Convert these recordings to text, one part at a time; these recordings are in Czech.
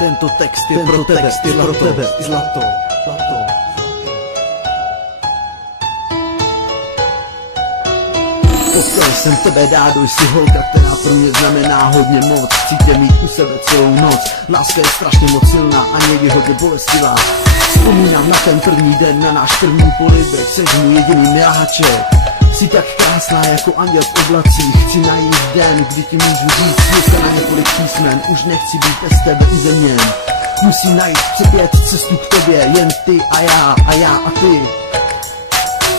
Tento text je pro tebe, zlato. Potkal jsem tebe, dádo, jsi holka, která pro mě znamená hodně moc. Chci tě mít u sebe celou noc. Láska je strašně moc silná a někdy hodně bolestivá. Vzpomínám na ten první den, na náš první polibek. Jseš můj jediný miláček. Jsi tak krásná jako anděl v oblacích. Chci najít den, kdy ti můžu říct dneska na několik písmen. Už nechci být bez tebe uzeměn. Musím najít přepět cestu k tobě. Jen ty a já a ty.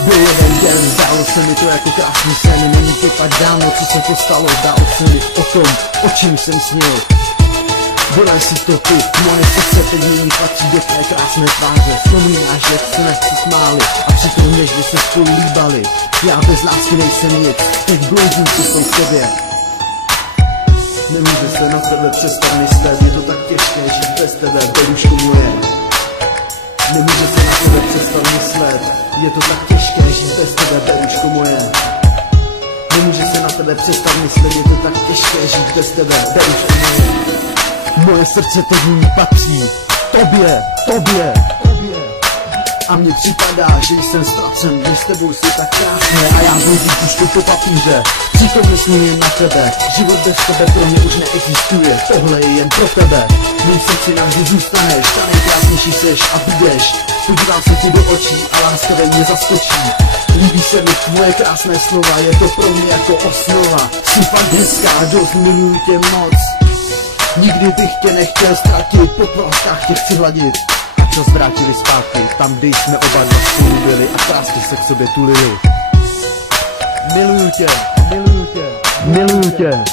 Byl jeden den, zdálo se mi to jako krásný sen. Není to tak dávno, co se to stalo. Dálo se mi o tom, o čem jsem snil. Byla jsi to ty, moje srdce teď nyní patří do tvé krásné tváře. Vzpomínáš, jak jsme se smáli a přitom nežli se spolu líbali. Já bez lásky nejsem nic, teď bloudím cestou k tobě. Nemůže se na tebe přestat myslet, je to tak těžké žít bez tebe, beruško moje. Nemůže se na tebe přestat myslet, je to tak těžké žít bez tebe, beruško moje. Nemůže se na tebe přestat myslet, je to tak těžké žít bez tebe, beruško moje. Moje srdce teď nyní patří tobě. A mně připadá, že jsem ztracen, když s tebou jsi tak krásné a já bloudím tužkou po papíře. Přítomně sním na tebe, život bez tebe pro mě už neexistuje. Tohle je jen pro tebe, mým srdci navždy zůstaneš. Ta nejkrásnější seš a budeš. Podívám se ti do očí a láska ve mně zaskočí. Líbí se mi tvoje krásné slova, je to pro mě jako osnova. Jsi fakt hezká, dost miluji tě moc. Nikdy bych tě nechtěl ztratit, po plátkách tě chci hladit. A čas vrátili zpátky, tam kde jsme oba dva spolu byli a krásně se k sobě tulili. Miluju tě. Miluju tě.